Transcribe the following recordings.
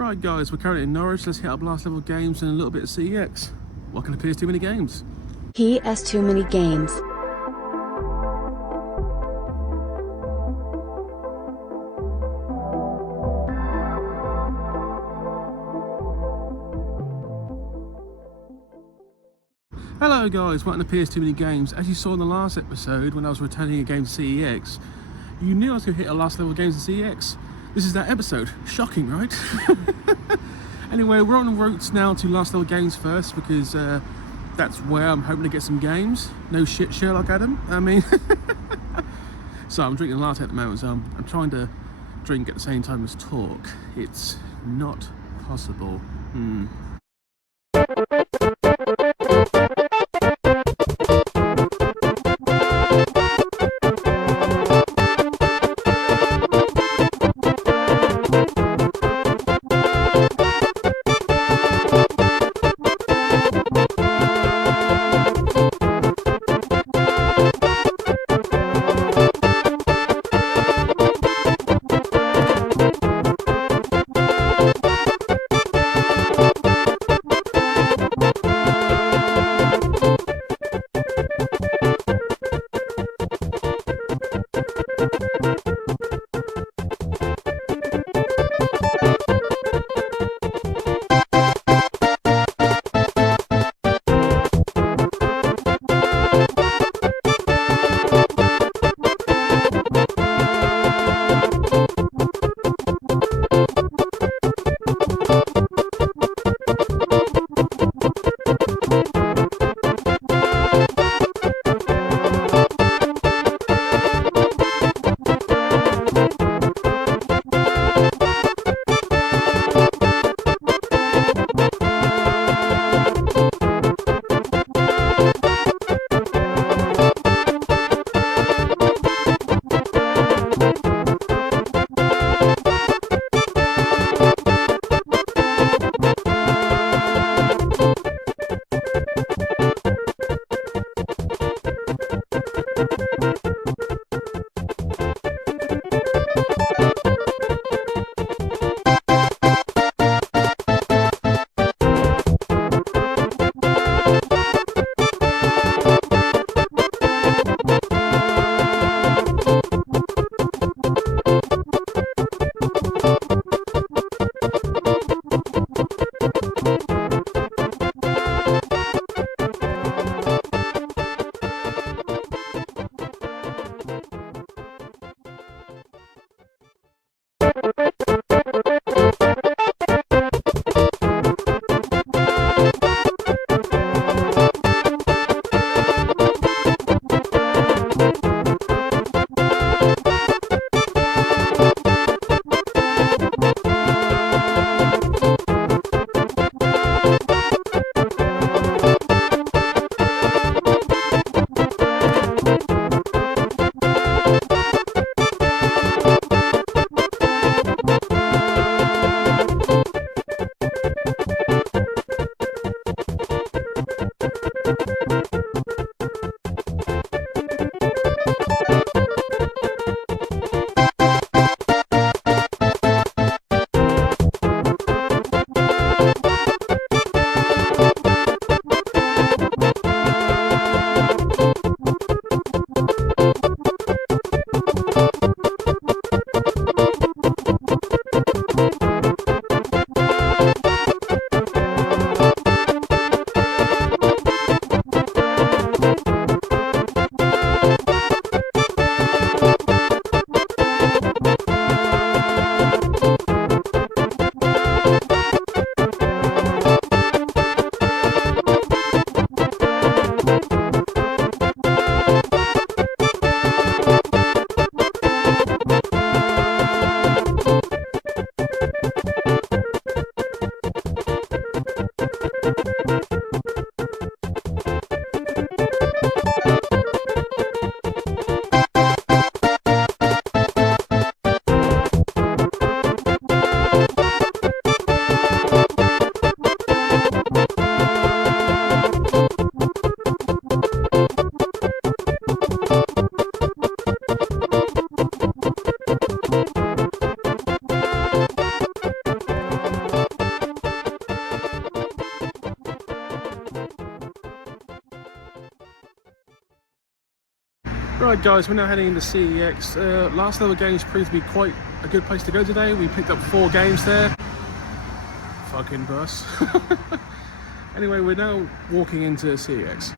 Right guys, we're currently in Norwich. Let's hit up last level games and a little bit of CEX. What can appear too many games? He has too many games. Hello guys, welcome to Appears Too Many Games. As you saw in the last episode when I was returning a game to CEX, you knew I was going to hit a last level games in CEX. This is that episode. Shocking, right? Anyway, we're on the route now to last level games first because that's where I'm hoping to get some games. No shit, Sherlock Adam. I mean, so I'm drinking a latte at the moment, so I'm trying to drink at the same time as talk. It's not possible. Right guys, we're now heading into CEX. Last level games proved to be quite a good place to go today. We picked up 4 games there. Fucking bus. Anyway, we're now walking into CEX.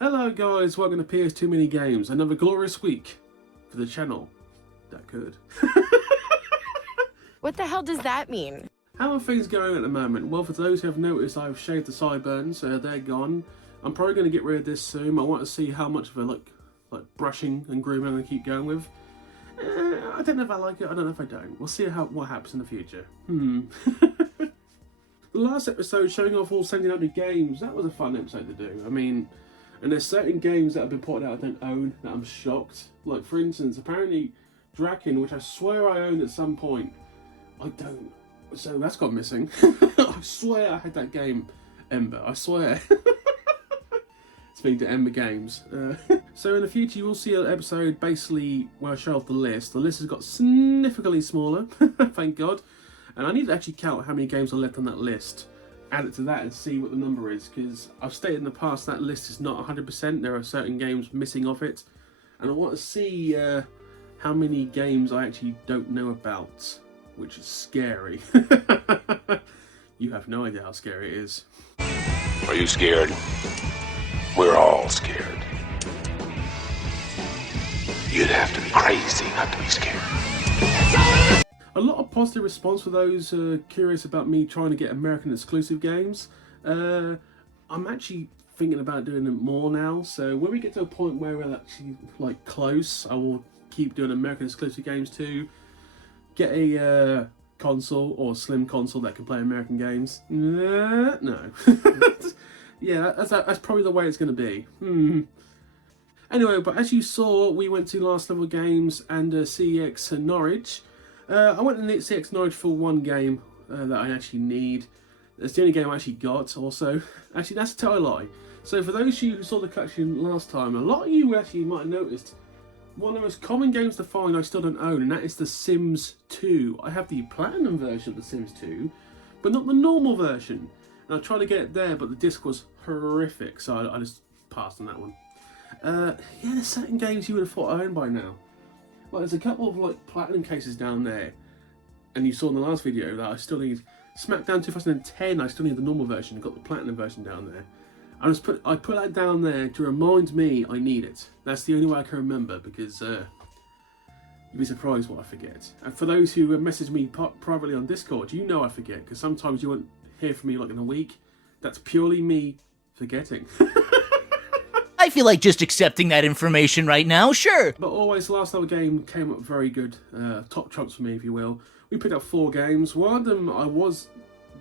Hello guys, welcome to PS2 Mini Games. Another glorious week for the channel. That could. What the hell does that mean? How are things going at the moment? Well, for those who have noticed, I've shaved the sideburns, so they're gone. I'm probably going to get rid of this soon. I want to see how much of a like brushing and grooming I'm going to keep going with. I don't know if I like it, I don't know if I don't. We'll see what happens in the future. The last episode showing off all 1700 games, that was a fun episode to do. I mean, and there's certain games that have been ported out I don't own that I'm shocked. Like for instance, apparently Draken, which I swear I owned at some point, I don't. So that's gone missing. I swear I had that game, Ember. I swear. Speaking to Ember Games. So in the future you will see an episode basically where I show off the list. The list has got significantly smaller, thank God. And I need to actually count how many games are left on that list. Add it to that and see what the number is, because I've stated in the past that list is not 100%. There are certain games missing off it. And I want to see how many games I actually don't know about, which is scary. You have no idea how scary it is. Are you scared? We're all scared. You'd have to be crazy not to be scared. A lot of positive response for those curious about me trying to get American exclusive games. I'm actually thinking about doing it more now, so when we get to a point where we're actually like close, I will keep doing American exclusive games too. Get a console or a slim console that can play American games. No. Yeah, that's probably the way it's going to be. Anyway, but as you saw, we went to Last Level Games and CEX in Norwich. I went to CEX Norwich for one game that I actually need. It's the only game I actually got also. Actually, that's a tell I lie. So for those of you who saw the collection last time, a lot of you actually might have noticed one of the most common games to find I still don't own, and that is The Sims 2. I have the Platinum version of The Sims 2, but not the normal version. And I tried to get it there, but the disc was horrific, so I just passed on that one. Yeah, there's certain games you would have thought I owned by now. Like, there's a couple of like Platinum cases down there, and you saw in the last video that I still need SmackDown 2010. I still need the normal version. Got the Platinum version down there. I put that down there to remind me I need it. That's the only way I can remember, because you'd be surprised what I forget. And for those who message me privately on Discord, you know I forget, because sometimes you won't hear from me like in a week. That's purely me forgetting. I feel like just accepting that information right now, sure. But always, Last Level Game came up very good. Top trumps for me, if you will. We picked up 4 games. One of them I was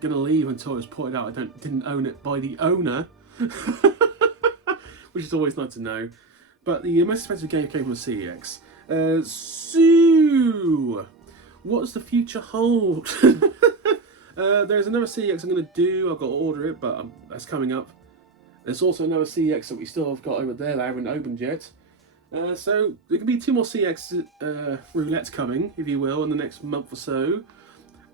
going to leave until it was pointed out I didn't own it by the owner. Which is always nice to know. But the most expensive game came from CEX. So, what does the future hold? There's another CEX I'm going to do. I've got to order it, but that's coming up. There's also another CEX that we still have got over there that I haven't opened yet. So there could be 2 more CEX roulettes coming, if you will, in the next month or so.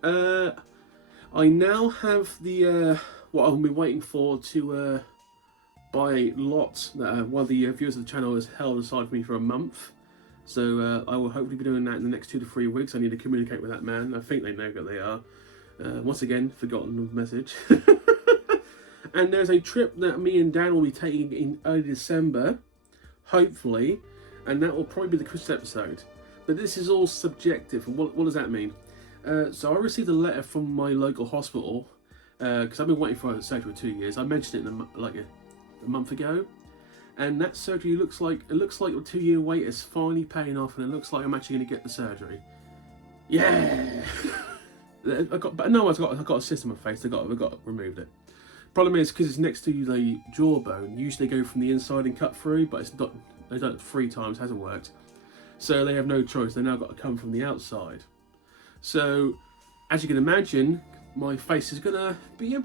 I now have the what I've been waiting for to buy a lot that one of the viewers of the channel has held aside for me for a month. So I will hopefully be doing that in the next 2 to 3 weeks. I need to communicate with that man. I think they know who they are. Once again, forgotten the message. And there's a trip that me and Dan will be taking in early December, hopefully, and that will probably be the Christmas episode. But this is all subjective, and what does that mean? So I received a letter from my local hospital, because I've been waiting for a surgery for 2 years. I mentioned it like a month ago, and that surgery looks like a 2-year wait is finally paying off, and it looks like I'm actually going to get the surgery. Yeah. I've got a cyst in my face. I've got removed it. Problem is, because it's next to the jawbone, usually they go from the inside and cut through, but it's not. They've done it 3 times, hasn't worked. So they have no choice. They now got to come from the outside. So, as you can imagine, my face is gonna be a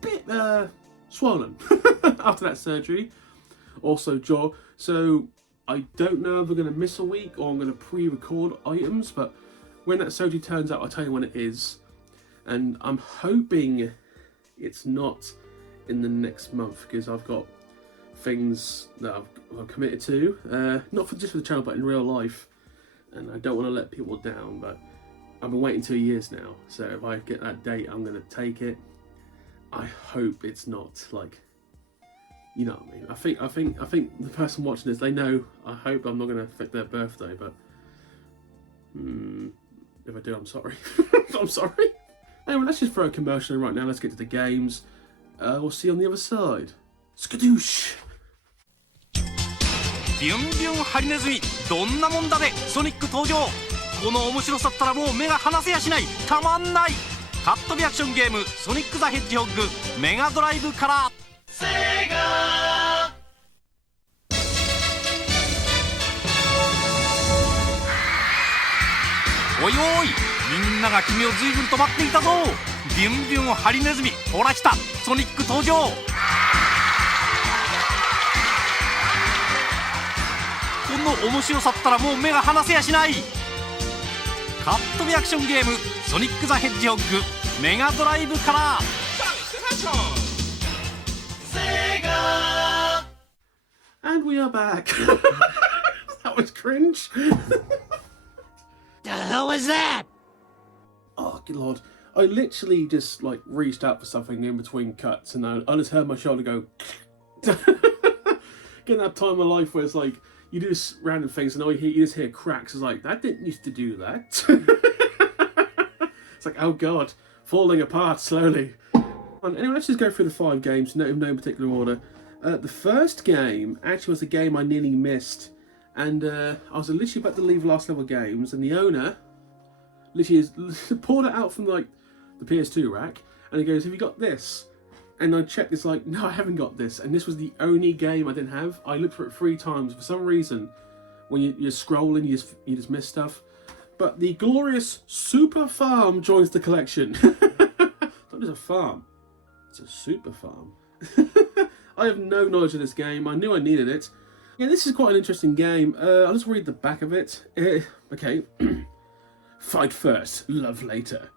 bit swollen after that surgery. Also jaw. So I don't know if I'm gonna miss a week or I'm gonna pre-record items, but when that surgery turns out, I'll tell you when it is. And I'm hoping it's not in the next month, because I've got things that I've committed to, not just for the channel but in real life, and I don't want to let people down. But I've been waiting 2 years now, so if I get that date, I'm going to take it. I hope it's not like, you know what I mean. I think the person watching this, they know. I hope I'm not going to affect their birthday, but if I do, I'm sorry. I'm sorry. Anyway, let's just throw a commercial in right now. Let's get to the games. We'll see you on the other side. Skadoosh! ビュンビュンハリネズミどんなもんだでソニック登場。この面白さったらもう目が離せやしない。たまんない。カットビアクションゲームソニック・ザ・ヘッジホッグメガドライブからセガおいおい、みんなが君を随分と待っていたぞ。ビュンビュンハリネズミ、ほら来た、ソニック登場。この面白さったらもう目が離せやしない。カットビアクションゲームソニック・ザ・ヘッジホッグメガドライブから。And we are back. That was cringe. hell was that? Oh, good lord. I literally just, like, reached out for something in between cuts, and I just heard my shoulder go... Getting that time of life where it's like, you do random things, and all you just hear cracks. It's like, that didn't used to do that. It's like, oh god, falling apart slowly. Anyway, let's just go through the 5 games, no particular order. The first game actually was a game I nearly missed. And I was literally about to leave Last Level Games, and the owner literally pulled it out from like the PS2 rack, and he goes, "Have you got this?" And I checked, it's like, no, I haven't got this. And this was the only game I didn't have. I looked for it 3 times. For some reason, when you're scrolling, you just miss stuff. But the glorious Super Farm joins the collection. Not just a farm, it's a super farm. I have no knowledge of this game. I knew I needed it. Yeah, this is quite an interesting game. I'll just read the back of it. Okay. Fight first, love later.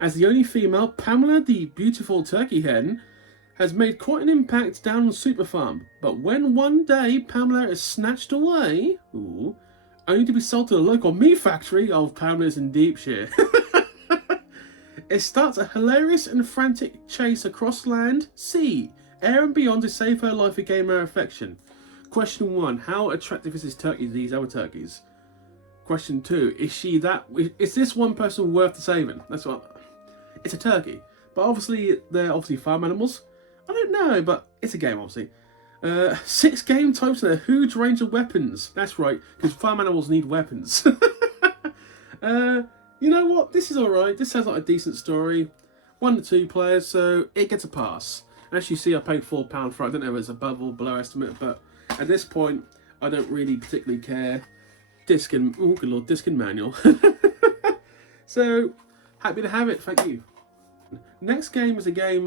As the only female, Pamela, the beautiful turkey hen, has made quite an impact down on Super Farm. But when one day Pamela is snatched away, only to be sold to the local meat factory of Pamela's in Deepshire, it starts a hilarious and frantic chase across land, sea, air and beyond to save her life and gain her affection. Question 1, how attractive is this turkey to these other turkeys? Question 2, is this one person worth the saving? That's what, it's a turkey. But obviously, they're obviously farm animals. I don't know, but it's a game, obviously. 6 game types and a huge range of weapons. That's right, because farm animals need weapons. You know what? This is alright. This sounds like a decent story. 1 to 2 players, so it gets a pass. As you see, I paid £4 for it. I don't know if it's above or below estimate, but at this point, I don't really particularly care. Disc and, oh good lord, disc and manual. So, happy to have it, thank you. Next game is a game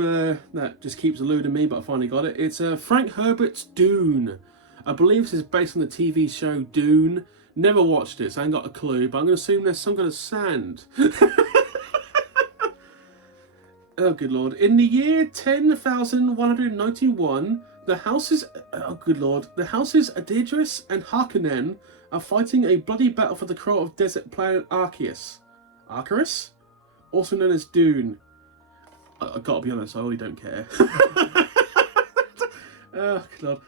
that just keeps eluding me, but I finally got it. It's Frank Herbert's Dune. I believe this is based on the TV show Dune. Never watched it, so I ain't got a clue, but I'm going to assume there's some kind of sand. Oh, good lord. In the year 10,191, the houses... Oh, good lord. The houses Adidris and Harkonnen are fighting a bloody battle for the crown of desert planet Arceus. Arceus? Also known as Dune. I've got to be honest, I really don't care. Oh, good lord.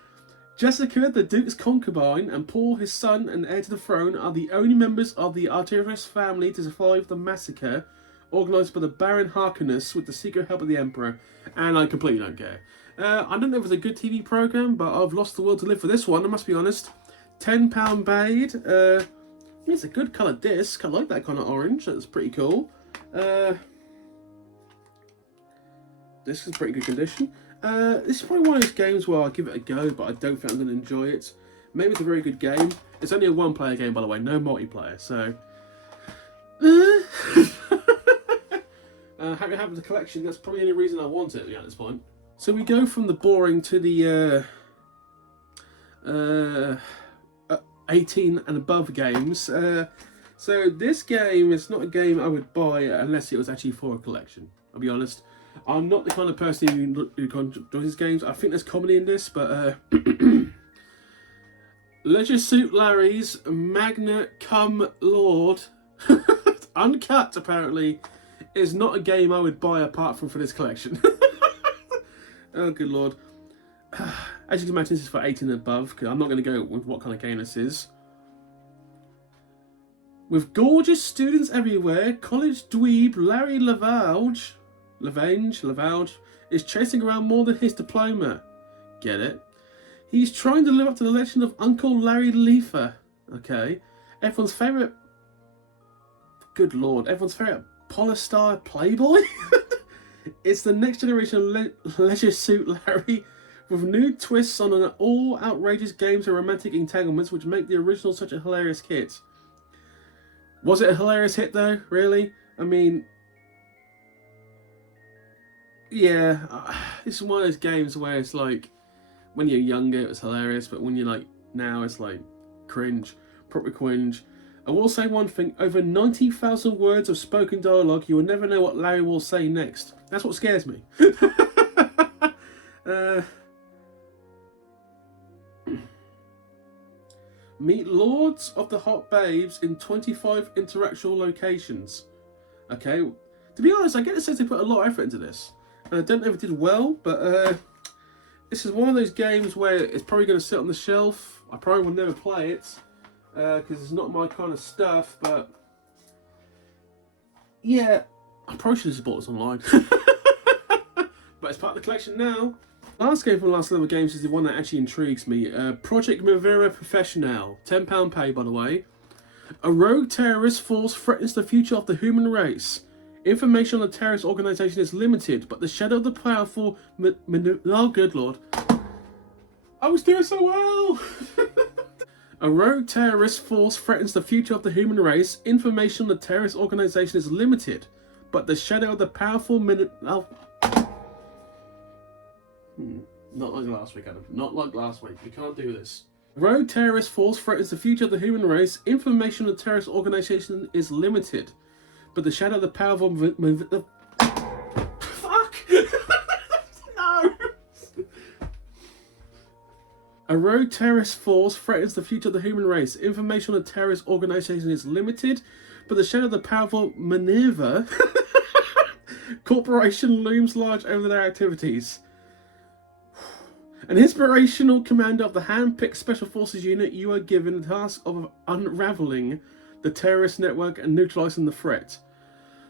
Jessica, the Duke's concubine, and Paul, his son and heir to the throne, are the only members of the Arteris family to survive the massacre organised by the Baron Harkonnens with the secret help of the Emperor. And I completely don't care. I don't know if it's a good TV programme, but I've lost the will to live for this one, I must be honest. £10 paid. It's a good coloured disc. I like that kind of orange. That's pretty cool. This is pretty good condition. This is probably one of those games where I'll give it a go, but I don't think I'm going to enjoy it. Maybe it's a very good game. It's only a 1-player game, by the way, no multiplayer, so... Happy to have the collection. That's probably the only reason I want it at this point. So we go from the boring to the 18 and above games. So this game is not a game I would buy unless it was actually for a collection. I'll be honest. I'm not the kind of person who enjoys these games. I think there's comedy in this, but Leisure Suit Larry's Magna Cum Lord, uncut apparently, is not a game I would buy apart from for this collection. Oh good lord. As you can imagine, this is for 18 and above, because I'm not going to go with what kind of game this is. With gorgeous students everywhere, college dweeb Larry Lavalge is chasing around more than his diploma. Get it? He's trying to live up to the legend of Uncle Larry Leifer. Okay. Everyone's favourite... Good lord. Everyone's favourite polystar playboy? It's the next generation of Leisure Suit Larry, with new twists on an all outrageous games and romantic entanglements which make the original such a hilarious hit. Was it a hilarious hit though? Really? I mean... Yeah, this is one of those games where it's like, when you're younger it was hilarious, but when you're like, now it's like, cringe, proper cringe. I will say one thing, over 90,000 words of spoken dialogue, you will never know what Larry will say next. That's what scares me. Meet lords of the hot babes in 25 interactual locations. Okay, to be honest, I get the sense they put a lot of effort into this. And I don't know if it did well, but this is one of those games where it's probably going to sit on the shelf. I probably will never play it because it's not my kind of stuff, but yeah, I probably should have bought this online. But it's part of the collection now. Last game from Last Level Games is the one that actually intrigues me. Project Mivera Professional. £10 pay, by the way. A rogue terrorist force threatens the future of the human race. Information on the terrorist organisation is limited, but the shadow of the powerful... oh, good lord. I was doing so well! A rogue terrorist force threatens the future of the human race. Information on the terrorist organisation is limited, but the shadow of the powerful... Not like last week, Adam. Not like last week. We can't do this. Rogue terrorist force threatens the future of the human race. Information on the terrorist organisation is limited, but the shadow of the powerful... Fuck! No! A rogue terrorist force threatens the future of the human race. Information on the terrorist organisation is limited, but the shadow of the powerful Minerva Corporation looms large over their activities. An inspirational commander of the hand-picked Special Forces unit, you are given the task of unravelling the terrorist network and neutralising the threat.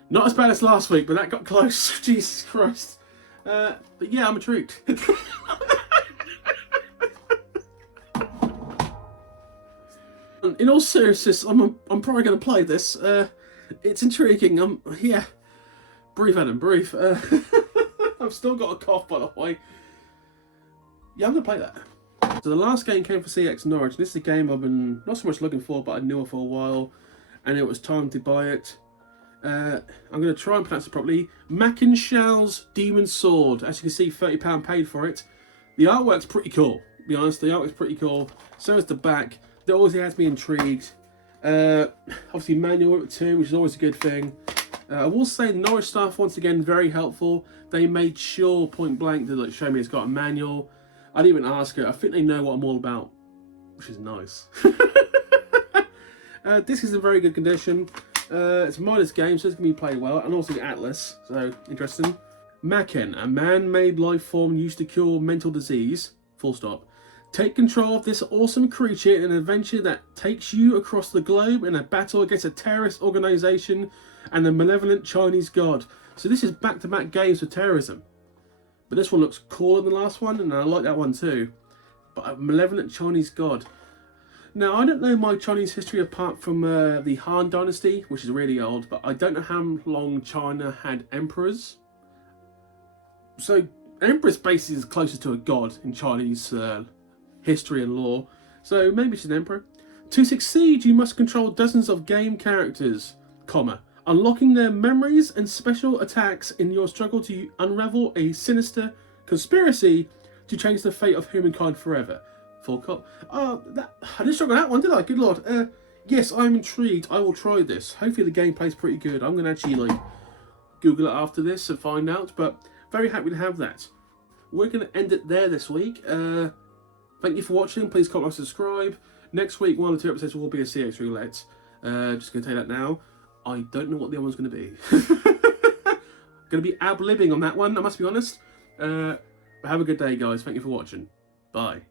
Not as bad as last week, but that got close. Jesus Christ. But yeah, I'm intrigued. In all seriousness, I'm probably going to play this. It's intriguing. Yeah. Breathe, Adam, breathe. I've still got a cough, by the way. Yeah, I'm going to play that. So the last game came for CEX Norwich. This is a game I've been not so much looking for, but I knew it for a while. And it was time to buy it. I'm going to try and pronounce it properly. Mackinshaw's Demon Sword. As you can see, £30 paid for it. The artwork's pretty cool, to be honest. The artwork's pretty cool. So is the back. That always has me intrigued. Obviously manual with it too, which is always a good thing. I will say the Norwich staff, once again, very helpful. They made sure point blank to show me it's got a manual. I didn't even ask her. I think they know what I'm all about, which is nice. This is in very good condition. It's a modest game, so it's going to be played well. And also the Atlas, so interesting. Macken, a man-made life form used to cure mental disease. Full stop. Take control of this awesome creature in an adventure that takes you across the globe in a battle against a terrorist organisation and a malevolent Chinese god. So this is back-to-back games for terrorism. But this one looks cooler than the last one, and I like that one too. But a malevolent Chinese god. Now, I don't know my Chinese history apart from the Han Dynasty, which is really old, but I don't know how long China had emperors. So, empress basically is closest to a god in Chinese history and lore. So, maybe she's an emperor. To succeed, you must control dozens of game characters, unlocking their memories and special attacks in your struggle to unravel a sinister conspiracy to change the fate of humankind forever. Full cop. Oh, I didn't struggle that one, did I? Good lord. Yes, I'm intrigued. I will try this. Hopefully the gameplay's pretty good. I'm going to actually Google it after this and find out. But very happy to have that. We're going to end it there this week. Thank you for watching. Please comment and subscribe. Next week, one or two episodes will be a CX roulette. Just going to tell you that now. I don't know what the other one's going to be. Going to be ab-libbing on that one, I must be honest. Have a good day, guys. Thank you for watching. Bye.